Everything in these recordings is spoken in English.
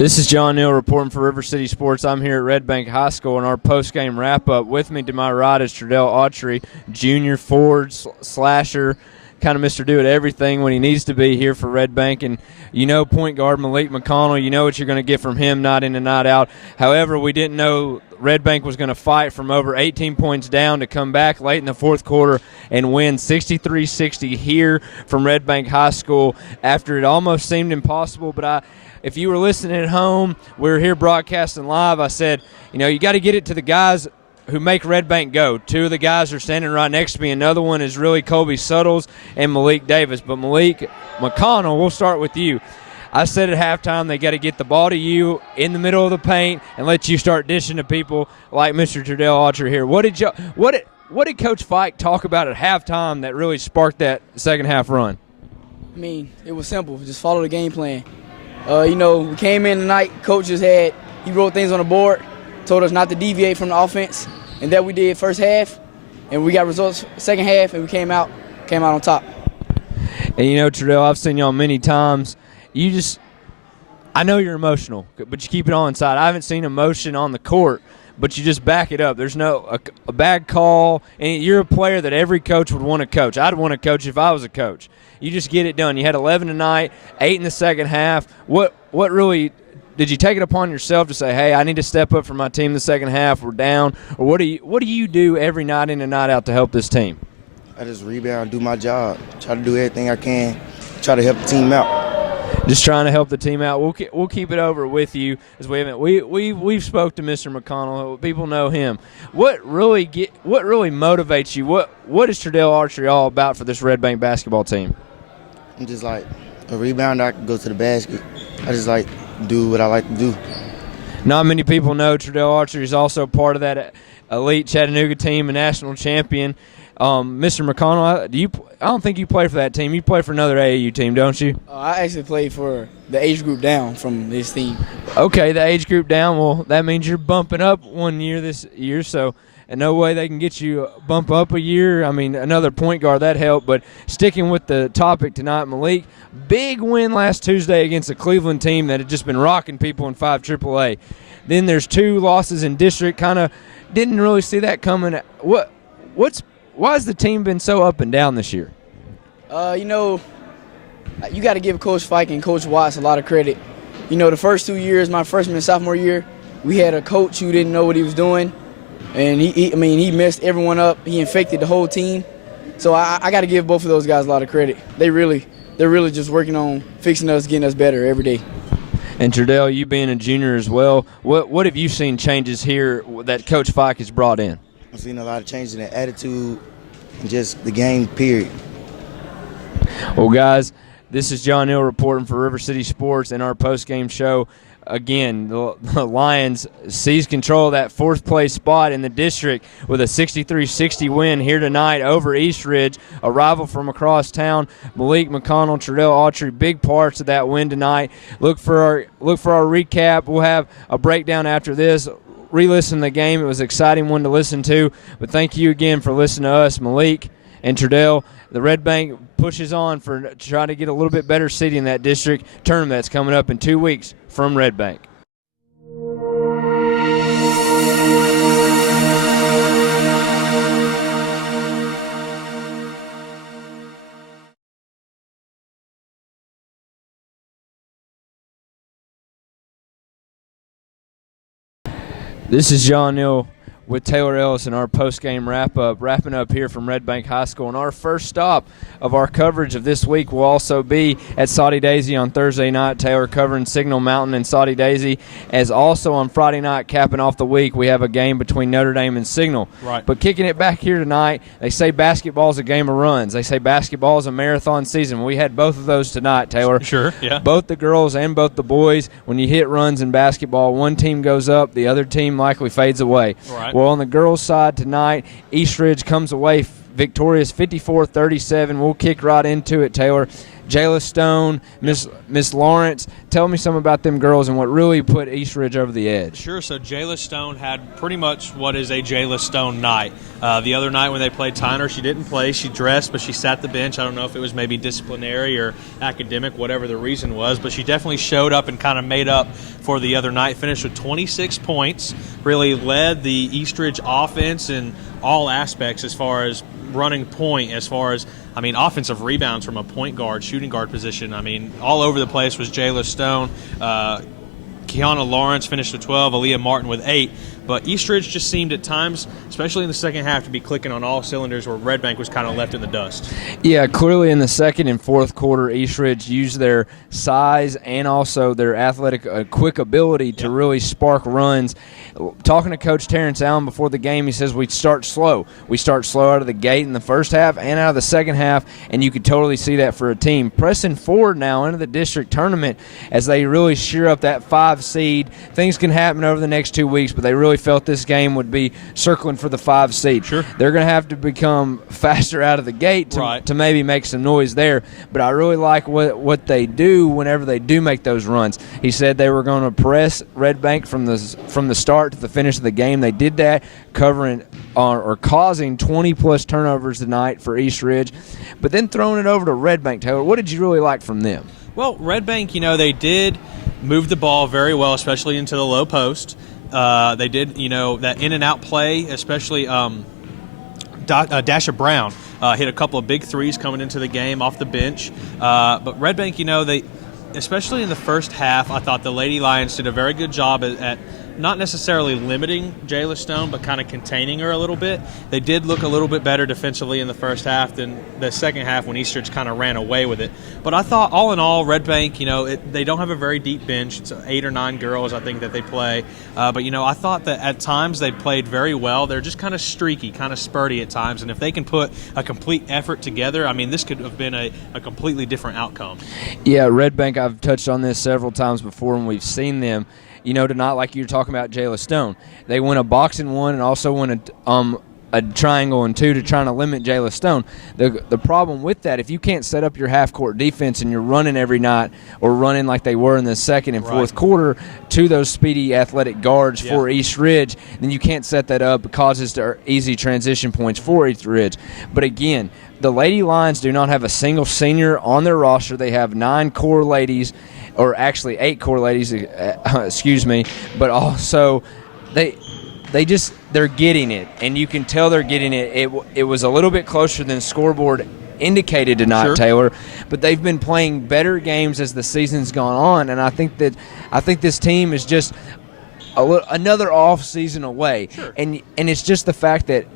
This is John Neal reporting for River City Sports. I'm here at Red Bank High School in our post-game wrap-up. With me to my right is Tredell Autry, junior forward, slasher, kind of Mr. Do-It-Everything when he needs to be here for Red Bank. And you know point guard Malik McConnell, you know what you're going to get from him night in and night out. However, we didn't know Red Bank was going to fight from over 18 points down to come back late in the fourth quarter and win 63-60 here from Red Bank High School after it almost seemed impossible. But if you were listening at home, we were here broadcasting live. I said, you got to get it to the guys who make Red Bank go. Two of the guys are standing right next to me. Another one is really Colby Suttles and Malik Davis. But Malik McConnell, we'll start with you. I said at halftime they got to get the ball to you in the middle of the paint and let you start dishing to people like Mr. Tredell Autry here. What did Coach Fike talk about at halftime that really sparked that second half run? I mean, it was simple. Just follow the game plan. We came in tonight, he wrote things on the board, told us not to deviate from the offense, and that we did first half, and we got results second half, and we came out on top. And Tredell, I've seen y'all many times. I know you're emotional, but you keep it all inside. I haven't seen emotion on the court, but you just back it up. There's no a bad call, and you're a player that every coach would want to coach. I'd want to coach if I was a coach. You just get it done. You had 11 tonight, 8 in the second half. What really did you take it upon yourself to say, hey, I need to step up for my team the second half, we're down? Or what do you do every night in and night out to help this team? I just rebound, do my job, try to do everything I can, try to help the team out. Just trying to help the team out. We'll keep it over with you as we've spoke to Mr. McConnell. People know him. What really motivates you? What is Tredell Autry all about for this Red Bank basketball team? I'm just like a rebounder. I can go to the basket. I just like do what I like to do. Not many people know Tredell Autry is also part of that elite Chattanooga team, a national champion. Mr. McConnell, I don't think you play for that team. You play for another AAU team, don't you? I actually play for the age group down from this team. Okay, the age group down. Well, that means you're bumping up 1 year this year, so and no way they can get you bump up a year. I mean, another point guard, that helped. But sticking with the topic tonight, Malik, big win last Tuesday against a Cleveland team that had just been rocking people in 5 AAA. Then there's 2 losses in district. Kind of didn't really see that coming. Why has the team been so up and down this year? You got to give Coach Fike and Coach Watts a lot of credit. The first 2 years, my freshman and sophomore year, we had a coach who didn't know what he was doing, and he messed everyone up. He infected the whole team. So I got to give both of those guys a lot of credit. They're really just working on fixing us, getting us better every day. And Tredell, you being a junior as well, what have you seen changes here that Coach Fike has brought in? I've seen a lot of changes in the attitude and just the game, period. Well, guys, this is John Hill reporting for River City Sports in our post-game show. Again, the Lions seize control of that 4th place spot in the district with a 63-60 win here tonight over East Ridge, a rival from across town. Malik McConnell, Tredell Autry, big parts of that win tonight. Look for our recap. We'll have a breakdown after this. Re-listen to the game. It was an exciting one to listen to. But thank you again for listening to us, Malik and Tredell. The Red Bank pushes on to try to get a little bit better seeding in that district tournament that's coming up in 2 weeks from Red Bank. This is John Neal with Taylor Ellis in our post-game wrapping up here from Red Bank High School. And our first stop of our coverage of this week will also be at Soddy Daisy on Thursday night. Taylor covering Signal Mountain and Soddy Daisy. As also on Friday night, capping off the week, we have a game between Notre Dame and Signal. Right. But kicking it back here tonight, they say basketball is a game of runs. They say basketball is a marathon season. We had both of those tonight, Taylor. Sure, yeah. Both the girls and both the boys, when you hit runs in basketball, one team goes up, the other team likely fades away. Right. Well, on the girls' side tonight, East Ridge comes away victorious 54-37. We'll kick right into it, Taylor. Jayla Stone, Miss Lawrence. Tell me something about them girls and what really put East Ridge over the edge. Sure. So Jayla Stone had pretty much what is a Jayla Stone night. The other night when they played Tyner, she didn't play. She dressed, but she sat the bench. I don't know if it was maybe disciplinary or academic, whatever the reason was, but she definitely showed up and kind of made up for the other night. Finished with 26 points, really led the East Ridge offense in all aspects as far as running point, as far as, offensive rebounds from a point guard, shooting guard position. All over the place was Jayla Stone. Kiana Lawrence finished with 12, Aaliyah Martin with 8. But East Ridge just seemed at times, especially in the second half, to be clicking on all cylinders where Red Bank was kind of left in the dust. Yeah, clearly in the second and fourth quarter, East Ridge used their size and also their athletic quick ability to really spark runs. Talking to Coach Terrence Allen before the game, he says we start slow. We start slow out of the gate in the first half and out of the second half, and you could totally see that for a team. Pressing forward now into the district tournament as they really sheer up that 5 seed. Things can happen over the next 2 weeks, but they really felt this game would be circling for the 5 seed. Sure. They're going to have to become faster out of the gate to maybe make some noise there, but I really like what they do whenever they do make those runs. He said they were going to press Red Bank from the start to the finish of the game. They did that, covering or causing 20-plus turnovers tonight for East Ridge, but then throwing it over to Red Bank. Taylor, what did you really like from them? Well, Red Bank, they did move the ball very well, especially into the low post. They did, that in-and-out play, especially Dasha Brown hit a couple of big threes coming into the game off the bench. But Red Bank, they, especially in the first half, I thought the Lady Lions did a very good job at not necessarily limiting Jayla Stone, but kind of containing her a little bit. They did look a little bit better defensively in the first half than the second half when East Ridge kind of ran away with it. But I thought, all in all, Red Bank, they don't have a very deep bench. It's 8 or 9 girls, I think, that they play. But, I thought that at times they played very well. They're just kind of streaky, kind of spurty at times. And if they can put a complete effort together, this could have been a completely different outcome. Yeah, Red Bank, I've touched on this several times before when we've seen them. To not like you're talking about Jayla Stone. They win a box and 1 and also win a triangle and 2 to trying to limit Jayla Stone. The problem with that, if you can't set up your half-court defense and you're running every night or running like they were in the second and fourth quarter to those speedy athletic guards for East Ridge, then you can't set that up. It causes easy transition points for East Ridge. But again, the Lady Lions do not have a single senior on their roster. They have 9 core ladies, or actually 8 core ladies, but also they're getting it, and you can tell they're getting it. It was a little bit closer than scoreboard indicated tonight, sure, Taylor, but they've been playing better games as the season's gone on, and I think this team is just another off season away, sure, and it's just the fact that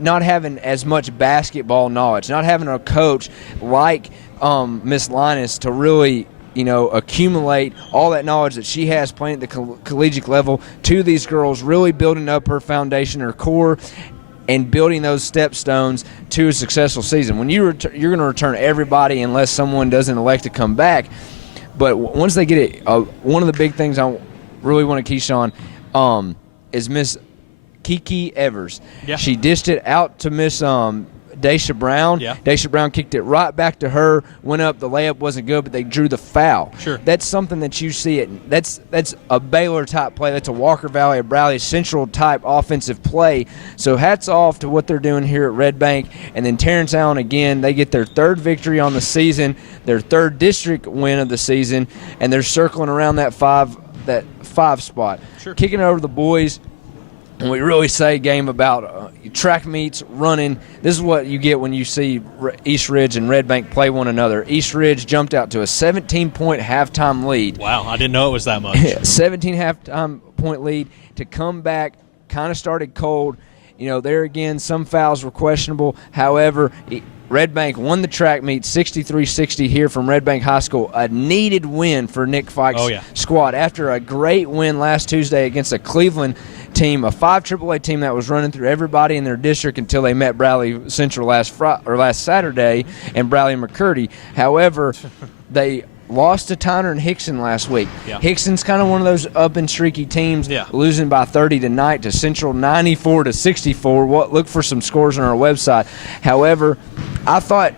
not having as much basketball knowledge, not having a coach like Miss Linus to really accumulate all that knowledge that she has playing at the collegiate level to these girls, really building up her foundation, her core, and building those stepstones to a successful season. When you're going to return everybody unless someone doesn't elect to come back. But once they get it, one of the big things I really want to key on is Miss Kiki Evers. Yeah. She dished it out to Miss Daisha Brown. Yeah. Daisha Brown kicked it right back to her, went up. The layup wasn't good, but they drew the foul. Sure. That's something that you see it. That's a Baylor-type play. That's a Walker Valley, a Bradley Central-type offensive play. So hats off to what they're doing here at Red Bank. And then Terrence Allen, again, they get their 3rd victory on the season, their 3rd district win of the season, and they're circling around that 5 spot. Sure. Kicking it over the boys. And we really say a game about track meets, running. This is what you get when you see East Ridge and Red Bank play one another. East Ridge jumped out to a 17-point halftime lead. Wow, I didn't know it was that much. 17 halftime point lead to come back. Kind of started cold. There again, some fouls were questionable. However, Red Bank won the track meet 63-60 here from Red Bank High School. A needed win for Nick Fike's squad after a great win last Tuesday against a Cleveland team, a 5 AAA team that was running through everybody in their district until they met Bradley Central last Saturday and Bradley McCurdy. However, they lost to Tyner and Hickson last week. Yeah. Hickson's kind of one of those up and streaky teams, losing by 30 tonight to Central 94-64. Look for some scores on our website. However, I thought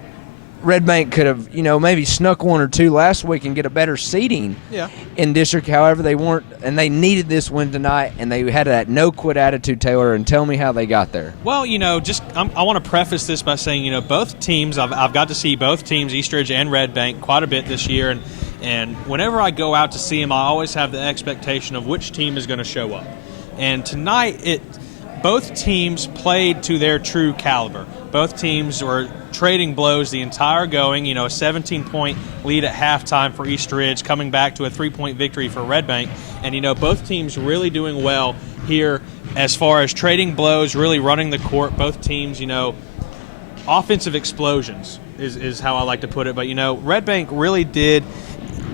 Red Bank could have, maybe snuck one or two last week and get a better seeding in district. However, they weren't, and they needed this win tonight, and they had that no-quit attitude, Taylor, and tell me how they got there. Well, I want to preface this by saying, both teams, I've got to see both teams, Eastridge and Red Bank, quite a bit this year, and whenever I go out to see them, I always have the expectation of which team is going to show up. And tonight, both teams played to their true caliber. Both teams were trading blows the entire going, a 17-point lead at halftime for Eastridge, coming back to a 3-point victory for Red Bank. And, both teams really doing well here as far as trading blows, really running the court. Both teams, offensive explosions is how I like to put it. But, Red Bank really did.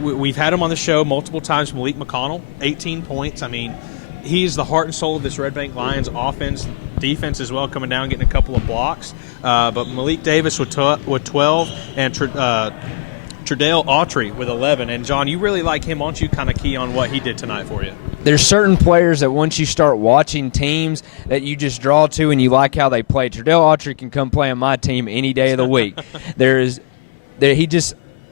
We've had him on the show multiple times, Malik McConnell, 18 points. I mean, he's the heart and soul of this Red Bank Lions offense, defense as well, coming down, getting a couple of blocks. But Malik Davis with 12 and Tredale Autry with 11. And, John, you really like him. Why don't you kind of key on what he did tonight for you? There's certain players that once you start watching teams that you just draw to and you like how they play. Tredale Autry can come play on my team any day of the week.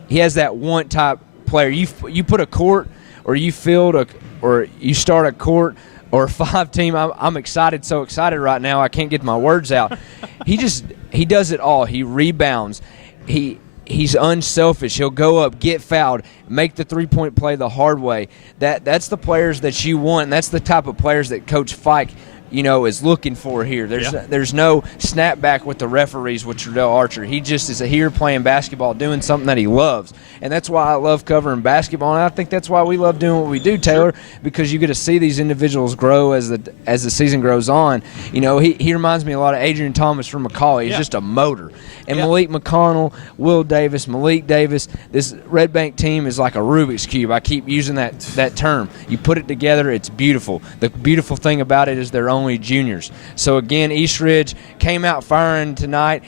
He has that one type player. You put a court or you field or you start a court or a 5-team, I'm excited, so excited right now I can't get my words out. He does it all. He rebounds. He's unselfish. He'll go up, get fouled, make the 3-point play the hard way. That's the players that you want, and that's the type of players that Coach Fike is looking for here. There's no snapback with the referees with Tredale Archer. He just is here playing basketball, doing something that he loves. And that's why I love covering basketball, and I think that's why we love doing what we do, Taylor, because you get to see these individuals grow as the season grows on. He reminds me a lot of Adrian Thomas from McCauley. He's just a motor. And Malik McConnell, Will Davis, Malik Davis, this Red Bank team is like a Rubik's Cube. I keep using that term. You put it together, it's beautiful. The beautiful thing about it is they're only juniors. So, again, Eastridge came out firing tonight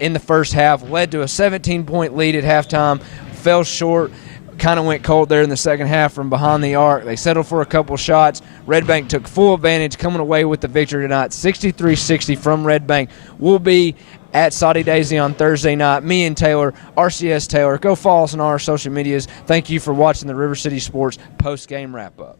in the first half, led to a 17-point lead at halftime, fell short, kind of went cold there in the second half from behind the arc. They settled for a couple shots. Red Bank took full advantage, coming away with the victory tonight, 63-60 from Red Bank. We'll be at Saudi Daisy on Thursday night. Me and Taylor, RCS Taylor. Go follow us on our social medias. Thank you for watching the River City Sports post-game wrap-up.